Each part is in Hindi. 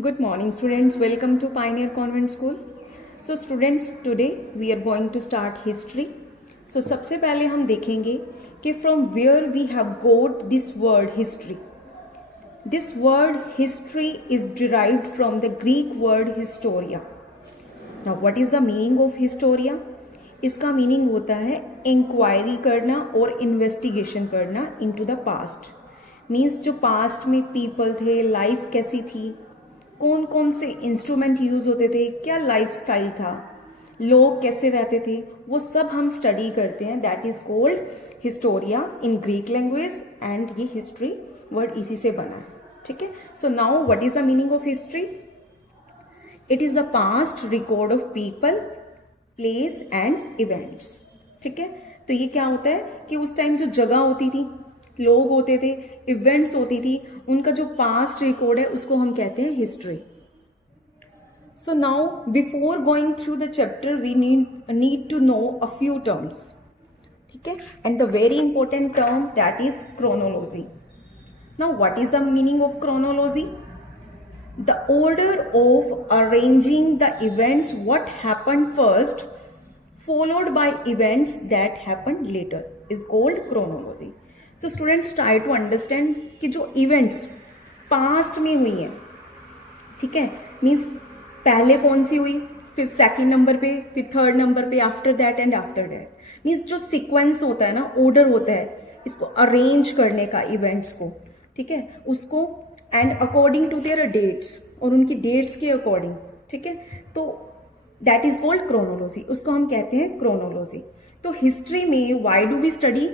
Good morning, students. Welcome to Pioneer Convent School. So, students, today we are going to start history. So, सबसे पहले हम देखेंगे कि from where we have got this word history. This word history is derived from the Greek word historia. Now, what is the meaning of historia? इसका मीनिंग होता है इंक्वायरी करना और इन्वेस्टिगेशन करना इनटू द पास्ट. मीन्स जो पास्ट में पीपल थे, लाइफ कैसी थी, कौन कौन से इंस्ट्रूमेंट यूज होते थे, क्या लाइफस्टाइल था, लोग कैसे रहते थे, वो सब हम स्टडी करते हैं. That is called Historia in Greek language and ये हिस्ट्री वर्ड इसी से बना है. ठीक है. So now what is the meaning of history? It is the past record of people, place and events. ठीक है. तो ये क्या होता है कि उस टाइम जो जगह होती थी, लोग होते थे, इवेंट्स होती थी, उनका जो पास्ट रिकॉर्ड है उसको हम कहते हैं history. So now before going through the chapter we need to know a few terms. ठीक है. And the very important term that is chronology. Now what is the meaning of chronology? The order of arranging the events what happened first followed by events that happened later is called chronology. So students try to understand कि जो events past में हुई हैं, ठीक है, मीन्स पहले कौन सी हुई, फिर सेकेंड नंबर पे, फिर थर्ड नंबर पे, after that and after that. Means जो सिक्वेंस होता है ना, ऑर्डर होता है इसको अरेंज करने का इवेंट्स को. ठीक है. उसको and according to their dates, और उनकी डेट्स के अकॉर्डिंग. ठीक है. तो दैट इज कॉल्ड क्रोनोलॉजी. उसको हम कहते हैं क्रोनोलॉजी. तो हिस्ट्री में why do we study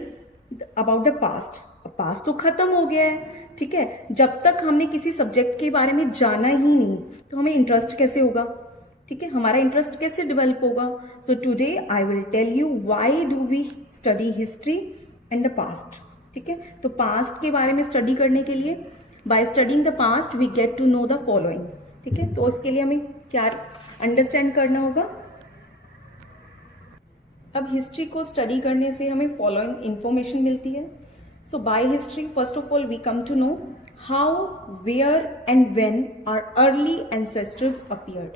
about the past? Past तो खत्म हो गया है. ठीक है. जब तक हमने किसी सब्जेक्ट के बारे में जाना ही नहीं तो हमें इंटरेस्ट कैसे होगा? ठीक है. हमारा इंटरेस्ट कैसे डेवलप होगा? So today I will tell you why do we study history and the past. ठीक है. तो पास्ट के बारे में स्टडी करने के लिए by studying the past we get to know the following. ठीक है. तो उसके लिए हमें क्या अंडरस्टैंड करना होगा? अब हिस्ट्री को स्टडी करने से हमें फॉलोइंग इंफॉर्मेशन मिलती है. So by history first of all we come to know how, where and when are early ancestors appeared.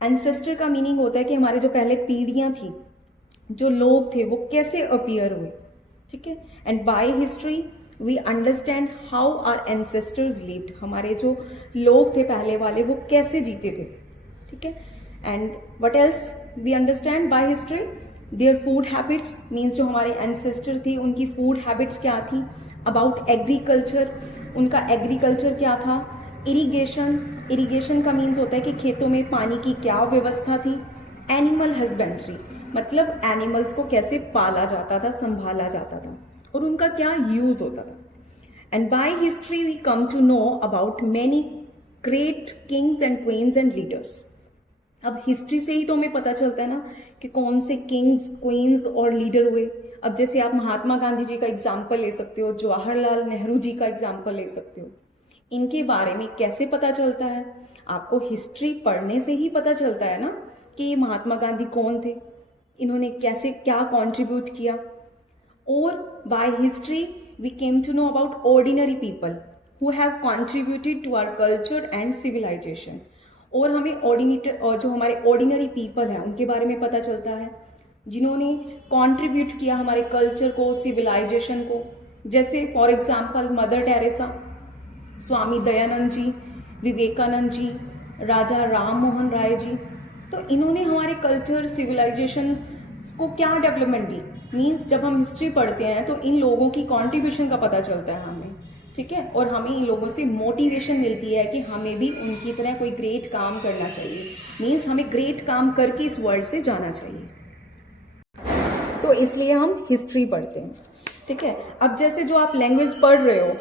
Ancestor का मीनिंग होता है कि हमारे जो पहले पीढ़ियां थी, जो लोग थे, वो कैसे अपीयर हुए. ठीक है. And by history we understand how our ancestors lived. हमारे जो लोग थे पहले वाले वो कैसे जीते थे. ठीक है. And what else we understand by history? Their food habits, means जो हमारे एंसेस्टर थी उनकी फूड हैबिट्स क्या थी. अबाउट एग्रीकल्चर, उनका एग्रीकल्चर क्या था. इरिगेशन, इरिगेशन का मीन्स होता है कि खेतों में पानी की क्या व्यवस्था थी. एनिमल हस्बेंड्री, मतलब एनिमल्स को कैसे पाला जाता था, संभाला जाता था, और उनका क्या यूज होता था. And by history we come to know about many great kings and queens and leaders. अब हिस्ट्री से ही तो हमें पता चलता है ना कि कौन से किंग्स, क्वींस और लीडर हुए. अब जैसे आप महात्मा गांधी जी का एग्जाम्पल ले सकते हो, जवाहरलाल नेहरू जी का एग्जाम्पल ले सकते हो. इनके बारे में कैसे पता चलता है? आपको हिस्ट्री पढ़ने से ही पता चलता है ना कि ये महात्मा गांधी कौन थे, इन्होंने कैसे क्या कॉन्ट्रीब्यूट किया. Or by history we came to know about ordinary people who have contributed to our culture and civilization. और हमें जो हमारे ऑर्डिनरी पीपल हैं उनके बारे में पता चलता है जिन्होंने कंट्रीब्यूट किया हमारे कल्चर को, सिविलाइजेशन को. जैसे for example mother Teresa, Swami Dayanand ji, Vivekananda ji, राजा राम मोहन राय जी. तो इन्होंने हमारे कल्चर, सिविलाइजेशन को क्या डेवलपमेंट दी. मीन्स जब हम हिस्ट्री पढ़ते हैं तो इन लोगों की कंट्रीब्यूशन का पता चलता है हमें. ठीक है. और हमें इन लोगों से मोटिवेशन मिलती है कि हमें भी उनकी तरह कोई ग्रेट काम करना चाहिए. मीन्स हमें ग्रेट काम करके इस वर्ल्ड से जाना चाहिए. तो इसलिए हम हिस्ट्री पढ़ते हैं. ठीक है. अब जैसे जो आप लैंग्वेज पढ़ रहे हो,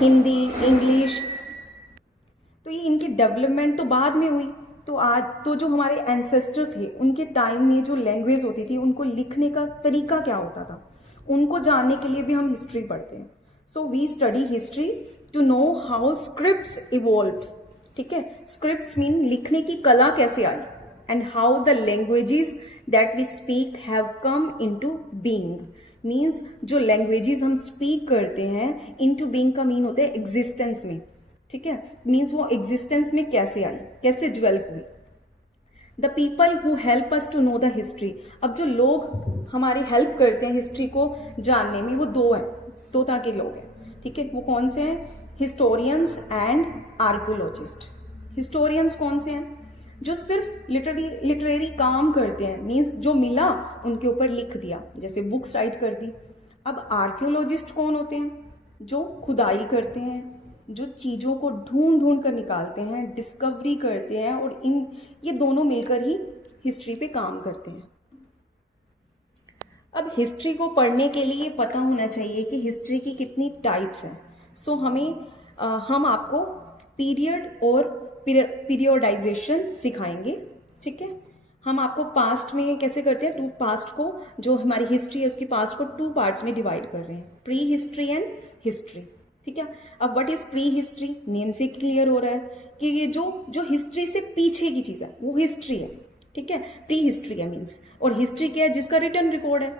हिंदी, इंग्लिश, तो ये इनकी डेवलपमेंट तो बाद में हुई. तो आज तो जो हमारे एंसेस्टर थे उनके टाइम में जो लैंग्वेज होती थी, उनको लिखने का तरीका क्या होता था, उनको जानने के लिए भी हम हिस्ट्री पढ़ते हैं. So we study history to know how scripts evolved. ठीक है. स्क्रिप्ट्स मीन लिखने की कला कैसे आई. And how the languages that we speak have come into being. Means जो लैंग्वेजेस हम स्पीक करते हैं, इनटू बीइंग का मीन होता है एग्जिस्टेंस में. ठीक है, मीन्स वो एग्जिस्टेंस में कैसे आई, कैसे डेवलप हुई। The people who help us to know the history, अब जो लोग हमारी हेल्प करते हैं हिस्ट्री को जानने में, वो दो हैं, दो तरह के लोग हैं, ठीक है। वो कौन से हैं? Historians and archaeologist. हिस्टोरियंस कौन से हैं? जो सिर्फ लिटरेरी काम करते हैं, मीन्स जो मिला उनके ऊपर लिख दिया, जैसे बुक्स राइट कर दी। अब आर्कियोलॉजिस्ट कौन होते हैं? जो खुदाई करते हैं, जो चीज़ों को ढूंढ ढूंढ कर निकालते हैं, डिस्कवरी करते हैं, और ये दोनों मिलकर ही हिस्ट्री पे काम करते हैं। अब हिस्ट्री को पढ़ने के लिए पता होना चाहिए कि हिस्ट्री की कितनी टाइप्स हैं। सो हम आपको पीरियड और पीरियोडाइजेशन सिखाएंगे, ठीक है। हम आपको पास्ट में कैसे करते हैं, पास्ट को, जो हमारी हिस्ट्री है उसकी पास्ट को 2 पार्ट्स में डिवाइड कर रहे हैं, प्री हिस्ट्री एंड हिस्ट्री, ठीक है। अब what is pre history? Name से क्लियर हो रहा है कि ये जो हिस्ट्री से पीछे की चीज है वो हिस्ट्री है, ठीक है। प्री हिस्ट्री है मीन्स, और हिस्ट्री क्या है? जिसका रिटन रिकॉर्ड है।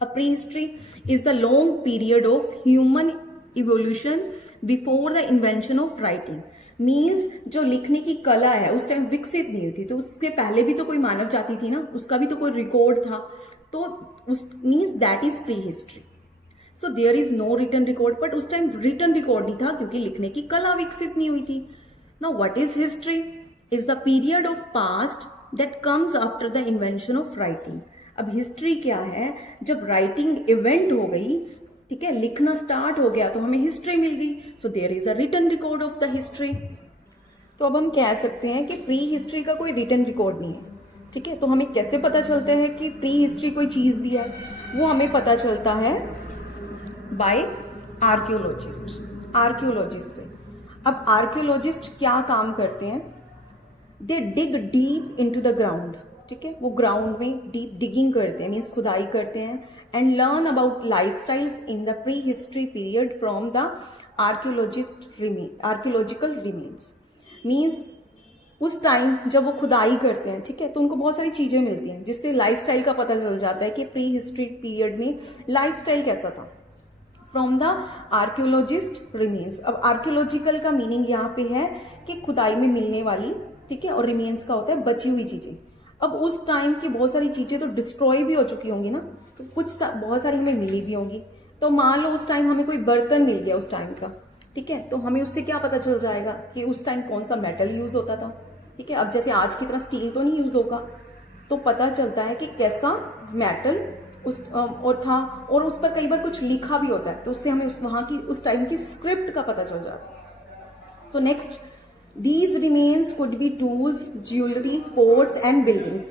अब pre history is the long period of human evolution before the invention of writing, means जो लिखने की कला है उस टाइम विकसित नहीं हुई थी, तो उसके पहले भी तो कोई मानव जाति थी ना, उसका भी तो कोई रिकॉर्ड था, तो उस means that is prehistory. So there is no written record, but उस टाइम रिटन रिकॉर्ड नहीं था क्योंकि लिखने की कला विकसित नहीं हुई थी। Now what is history? Is the period of past that comes after the invention of writing. अब हिस्ट्री क्या है? जब राइटिंग इवेंट हो गई, ठीक है, लिखना स्टार्ट हो गया, तो हमें हिस्ट्री मिल गई। So there is a written record of the history. तो अब हम कह सकते हैं कि प्री हिस्ट्री का कोई रिटन रिकॉर्ड नहीं है, ठीक है। तो हमें कैसे पता चलता है कि प्री हिस्ट्री कोई चीज भी है? वो हमें पता चलता है बाय आर्कियोलॉजिस्ट से। अब आर्कियोलॉजिस्ट क्या काम करते हैं? They dig deep into the ground, ठीक है। वो ग्राउंड में डीप डिगिंग करते हैं, मीन्स खुदाई करते हैं, and learn about life styles in the pre history period from the archaeological remains. Means उस टाइम जब वो खुदाई करते हैं, ठीक है, तो उनको बहुत सारी चीज़ें मिलती हैं जिससे लाइफ स्टाइल का पता चल जाता है कि प्री हिस्ट्री पीरियड में लाइफ स्टाइल कैसा था, फ्रॉम द आर्कियोलॉजिस्ट रिमेन्स। अब आर्कियोलॉजिकल का मीनिंग यहाँ पे है कि खुदाई में मिलने वाली, ठीक है, और रिमेन्स का होता है बची हुई चीज़ें। अब उस टाइम की बहुत सारी चीज़ें तो डिस्ट्रॉय भी हो चुकी होंगी ना, तो बहुत सारी हमें मिली भी होंगी। तो मान लो उस टाइम हमें कोई बर्तन मिल गया उस टाइम का, ठीक है, तो हमें उससे क्या पता चल जाएगा कि उस टाइम कौन सा मेटल यूज़ होता था, ठीक है। अब जैसे आज की तरह स्टील तो नहीं यूज़ होगा, तो पता चलता है कि कैसा मेटल और था, और उस पर कई बार कुछ लिखा भी होता है, तो उससे हमें वहाँ की उस टाइम की स्क्रिप्ट का पता चल जाता है। So next, these remains could be tools, jewelry, pots and buildings.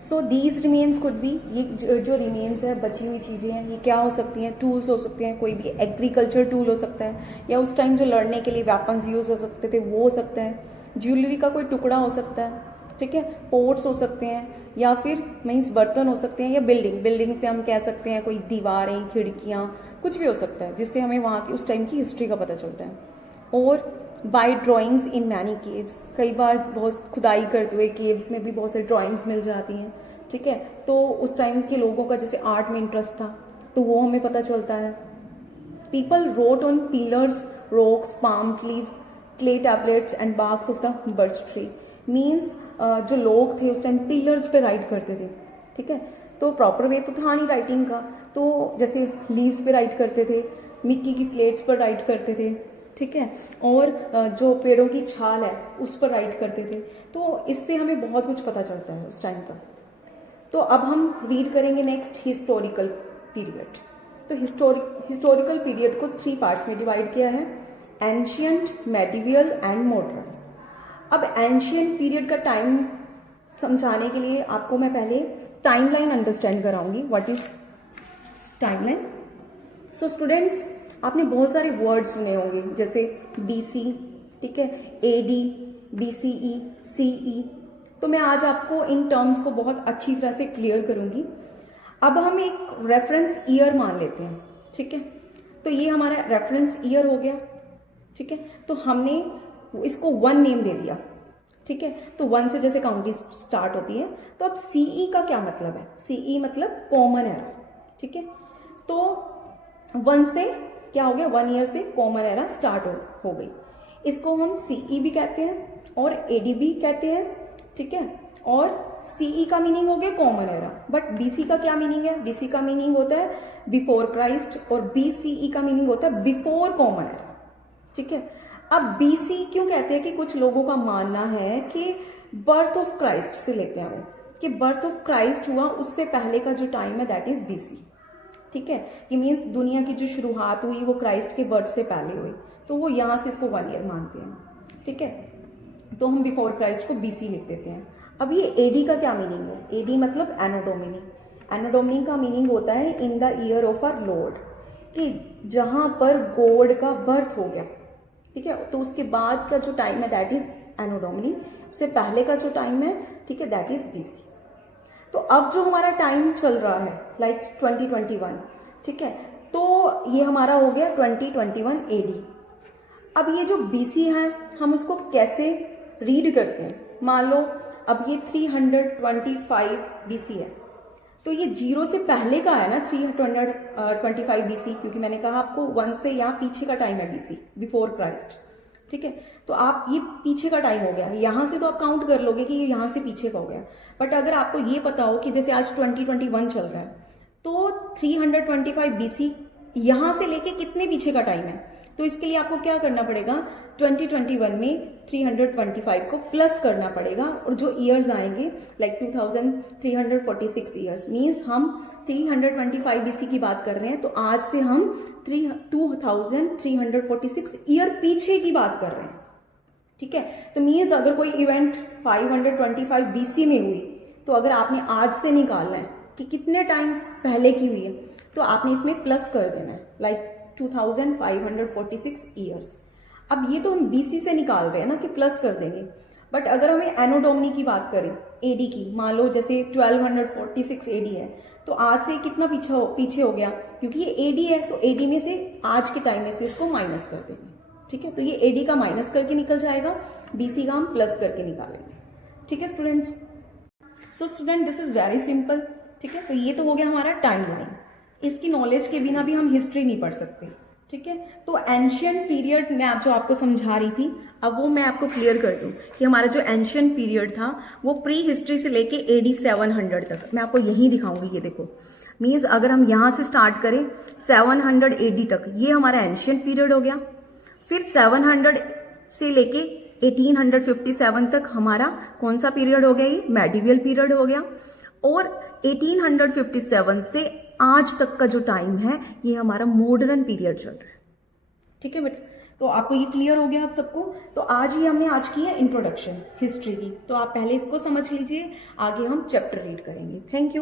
So these remains could be, ये जो remains है, बची हुई चीज़ें हैं, ये क्या हो सकती हैं? टूल्स हो सकते हैं, कोई भी एग्रीकल्चर टूल हो सकता है, या उस टाइम जो लड़ने के लिए वेपन्स यूज़ हो सकते थे वो हो सकता है, ज्वेलरी का कोई टुकड़ा हो सकता है, ठीक है, पोट्स हो सकते हैं, या फिर मीन्स बर्तन हो सकते हैं, या बिल्डिंग पे हम कह सकते हैं कोई दीवारें, खिड़कियाँ, कुछ भी हो सकता है जिससे हमें वहाँ की उस टाइम की हिस्ट्री का पता चलता है। और by drawings in many caves, कई बार बहुत खुदाई करते हुए केव्स में भी बहुत सारी ड्राइंग्स मिल जाती हैं, ठीक है, तो उस टाइम के लोगों का जैसे आर्ट में इंटरेस्ट था तो वो हमें पता चलता है। People road on pillars, rocks, palm leaves, clay tablets and barks of the birch tree. Means जो लोग थे उस टाइम पिलर्स पे राइट करते थे, ठीक है, तो प्रॉपर वे तो था नहीं राइटिंग का, तो जैसे लीव्स पे राइट करते थे, मिट्टी की स्लेट्स पर राइट करते थे, ठीक है, और जो पेड़ों की छाल है उस पर राइट करते थे। तो इससे हमें बहुत कुछ पता चलता है उस टाइम का। तो अब हम रीड करेंगे नेक्स्ट हिस्टोरिकल पीरियड। तो हिस्टोरिकल पीरियड को 3 पार्ट्स में डिवाइड किया है, एंशियंट, मेडिवल एंड मॉडर्न। अब एंशियंट पीरियड का टाइम समझाने के लिए आपको मैं पहले टाइमलाइन अंडरस्टैंड कराऊंगी। What is timeline? So students, आपने बहुत सारे वर्ड सुने होंगे जैसे BC, ठीक है, AD, BCE, CE। तो मैं आज आपको इन टर्म्स को बहुत अच्छी तरह से क्लियर करूंगी। अब हम एक रेफरेंस ईयर मान लेते हैं, ठीक है, तो ये हमारा रेफरेंस ईयर हो गया, ठीक है, तो हमने इसको 1 नेम दे दिया, ठीक है, तो 1 से जैसे काउंटिंग स्टार्ट होती है। तो अब CE का क्या मतलब है? CE मतलब कॉमन एरा, ठीक है, तो 1 से क्या हो गया, 1 ईयर से कॉमन एरा स्टार्ट हो गई। इसको हम सीई भी कहते हैं और एडी भी कहते हैं, ठीक है। और सीई का मीनिंग हो गया कॉमन एरा, बट बीसी का क्या मीनिंग है, बीसी का मीनिंग होता है बिफोर क्राइस्ट और बीसीई का मीनिंग होता है बिफोर कॉमन एरा, ठीक है। अब बीसी क्यों कहते हैं कि कुछ लोगों का मानना है कि बर्थ ऑफ क्राइस्ट से लेते हैं वो, कि बर्थ ऑफ क्राइस्ट हुआ उससे पहले का जो टाइम है दैट इज बीसी, ठीक है। ये मीन्स दुनिया की जो शुरुआत हुई वो क्राइस्ट के बर्थ से पहले हुई, तो वो यहाँ से इसको 1 ईयर मानते हैं, ठीक है। तो हम बिफोर क्राइस्ट को बीसी लिख देते हैं। अब ये एडी का क्या मीनिंग है, एडी मतलब एनो डोमिनी। एनो डोमिनी का मीनिंग होता है in the year of our Lord, कि जहाँ पर गॉड का बर्थ हो गया, ठीक है। तो उसके बाद का जो टाइम है दैट इज एनो डोमिनी, उससे पहले का जो टाइम है, ठीक है, दैट इज बीसी। तो अब जो हमारा टाइम चल रहा है लाइक 2021, ठीक है, तो ये हमारा हो गया 2021 एडी। अब ये जो बीसी है हम उसको कैसे रीड करते हैं, मान लो अब ये 325 बीसी है, तो ये 0 से पहले का है ना 325 बीसी, क्योंकि मैंने कहा आपको 1 से यहाँ पीछे का टाइम है बीसी, बिफोर क्राइस्ट, ठीक है। तो आप ये पीछे का टाइम हो गया, यहाँ से तो आप काउंट कर लोगे कि ये यहाँ से पीछे का हो गया। बट अगर आपको ये पता हो कि जैसे आज 2021 चल रहा है, तो 325 बीसी यहाँ से लेके कितने पीछे का टाइम है, तो इसके लिए आपको क्या करना पड़ेगा, 2021 में 325 को प्लस करना पड़ेगा, और जो ईयर्स आएंगे लाइक 2346 ईयर्स, मीन्स हम 325 बीसी की बात कर रहे हैं, तो आज से हम 2346 ईयर पीछे की बात कर रहे हैं, ठीक है। तो मीन्स अगर कोई इवेंट 525 बीसी में हुई, तो अगर आपने आज से निकालना है कि कितने टाइम पहले की हुई है, तो आपने इसमें प्लस कर देना है लाइक 2546 ईयर्स। अब ये तो हम बीसी से निकाल रहे हैं ना कि प्लस कर देंगे, बट अगर हमें एनो डोमिनी की बात करें, एडी की, मान लो जैसे 1246 एडी है, तो आज से कितना पीछे हो गया, क्योंकि ये एडी है तो एडी में से आज के टाइम में से इसको माइनस कर देंगे, ठीक है। तो ये एडी का माइनस करके निकल जाएगा, बीसी का हम प्लस करके निकालेंगे, ठीक है students. So student this is very simple, ठीक है। तो ये तो हो गया हमारा टाइम लाइन, इसकी नॉलेज के बिना भी हम हिस्ट्री नहीं पढ़ सकते, ठीक है। तो एंशियंट पीरियड मैं जो आपको समझा रही थी, अब वो मैं आपको क्लियर कर दूं कि हमारा जो एंशियंट पीरियड था वो प्री हिस्ट्री से लेके AD 700 तक, मैं आपको यही दिखाऊंगी। ये देखो, मीन्स अगर हम यहाँ से स्टार्ट करें 700 AD तक, ये हमारा एंशियंट पीरियड हो गया। फिर 700 से लेके 1857 तक हमारा कौन सा पीरियड हो गया, ये मेडिवल पीरियड हो गया। और 1857 से आज तक का जो टाइम है ये हमारा मॉडर्न पीरियड चल रहा है, ठीक है बेटा। तो आपको ये क्लियर हो गया आप सबको। तो आज ही हमने आज की है इंट्रोडक्शन हिस्ट्री की, तो आप पहले इसको समझ लीजिए, आगे हम चैप्टर रीड करेंगे। Thank you.